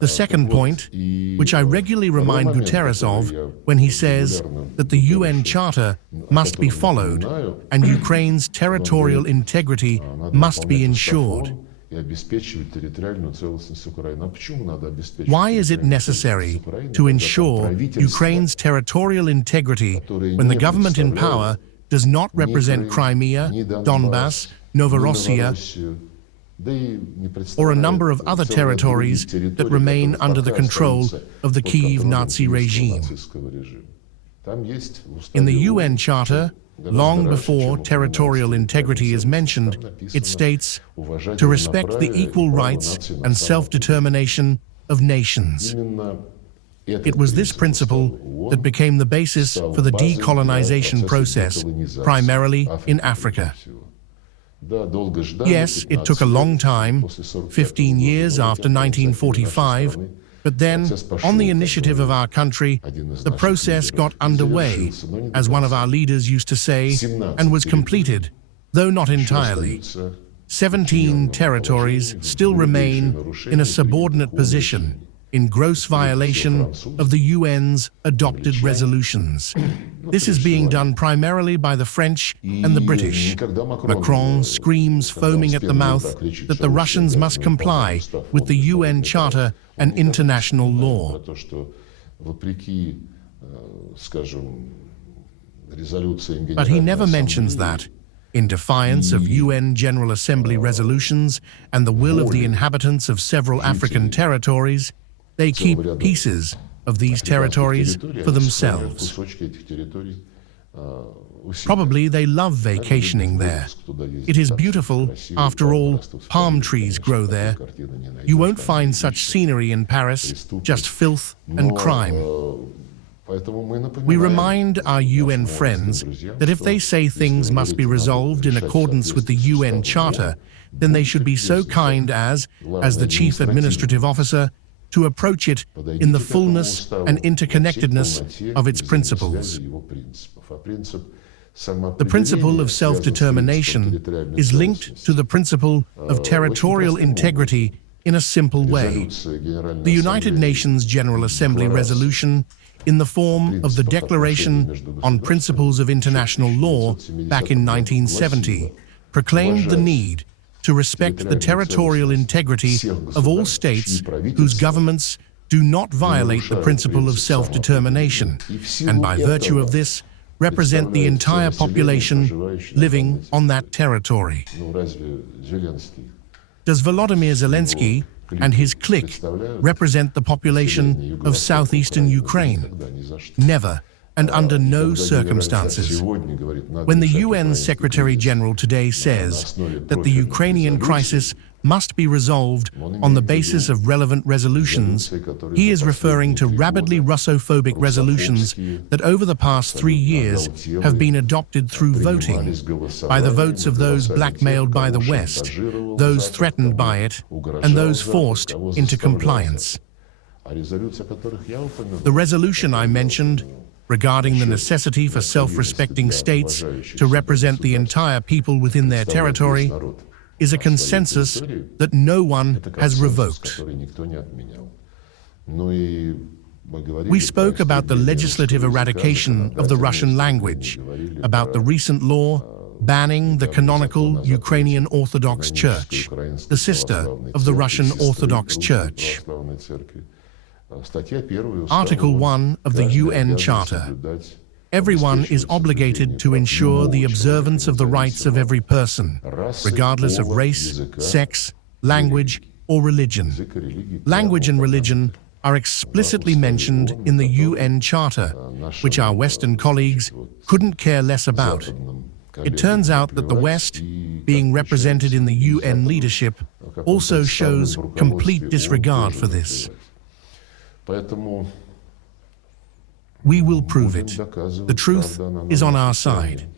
The second point, which I regularly remind Guterres of when he says that the UN Charter must be followed and Ukraine's territorial integrity must be ensured. Why is it necessary to ensure Ukraine's territorial integrity when the government in power does not represent Crimea, Donbass, Novorossiya, or a number of other territories that remain under the control of the Kyiv Nazi regime? In the UN Charter, long before territorial integrity is mentioned, it states to respect the equal rights and self-determination of nations. It was this principle that became the basis for the decolonization process, primarily in Africa. Yes, it took a long time, 15 years after 1945, but then, on the initiative of our country, the process got underway, as one of our leaders used to say, and was completed, though not entirely. 17 territories still remain in a subordinate position, in gross violation of the UN's adopted resolutions. This is being done primarily by the French and the British. Macron screams, foaming at the mouth, that the Russians must comply with the UN Charter and international law. But he never mentions that, in defiance of UN General Assembly resolutions and the will of the inhabitants of several African territories, they keep pieces of these territories for themselves. Probably they love vacationing there. It is beautiful. After all, palm trees grow there. You won't find such scenery in Paris, just filth and crime. We remind our UN friends that if they say things must be resolved in accordance with the UN Charter, then they should be so kind as the Chief Administrative Officer, to approach it in the fullness and interconnectedness of its principles. The principle of self-determination is linked to the principle of territorial integrity in a simple way. The United Nations General Assembly resolution, in the form of the Declaration on Principles of International Law back in 1970, proclaimed the need to respect the territorial integrity of all states whose governments do not violate the principle of self-determination, and by virtue of this, represent the entire population living on that territory. Does Volodymyr Zelensky and his clique represent the population of southeastern Ukraine? Never, and under no circumstances. When the UN Secretary-General today says that the Ukrainian crisis must be resolved on the basis of relevant resolutions, he is referring to rabidly Russophobic resolutions that over the past 3 years have been adopted through voting, by the votes of those blackmailed by the West, those threatened by it, and those forced into compliance. The resolution I mentioned, regarding the necessity for self-respecting states to represent the entire people within their territory, is a consensus that no one has revoked. We spoke about the legislative eradication of the Russian language, about the recent law banning the canonical Ukrainian Orthodox Church, the sister of the Russian Orthodox Church. Article 1 of the UN Charter. Everyone is obligated to ensure the observance of the rights of every person, regardless of race, sex, language, or religion. Language and religion are explicitly mentioned in the UN Charter, which our Western colleagues couldn't care less about. It turns out that the West, being represented in the UN leadership, also shows complete disregard for this. We will prove it. The truth is on our side.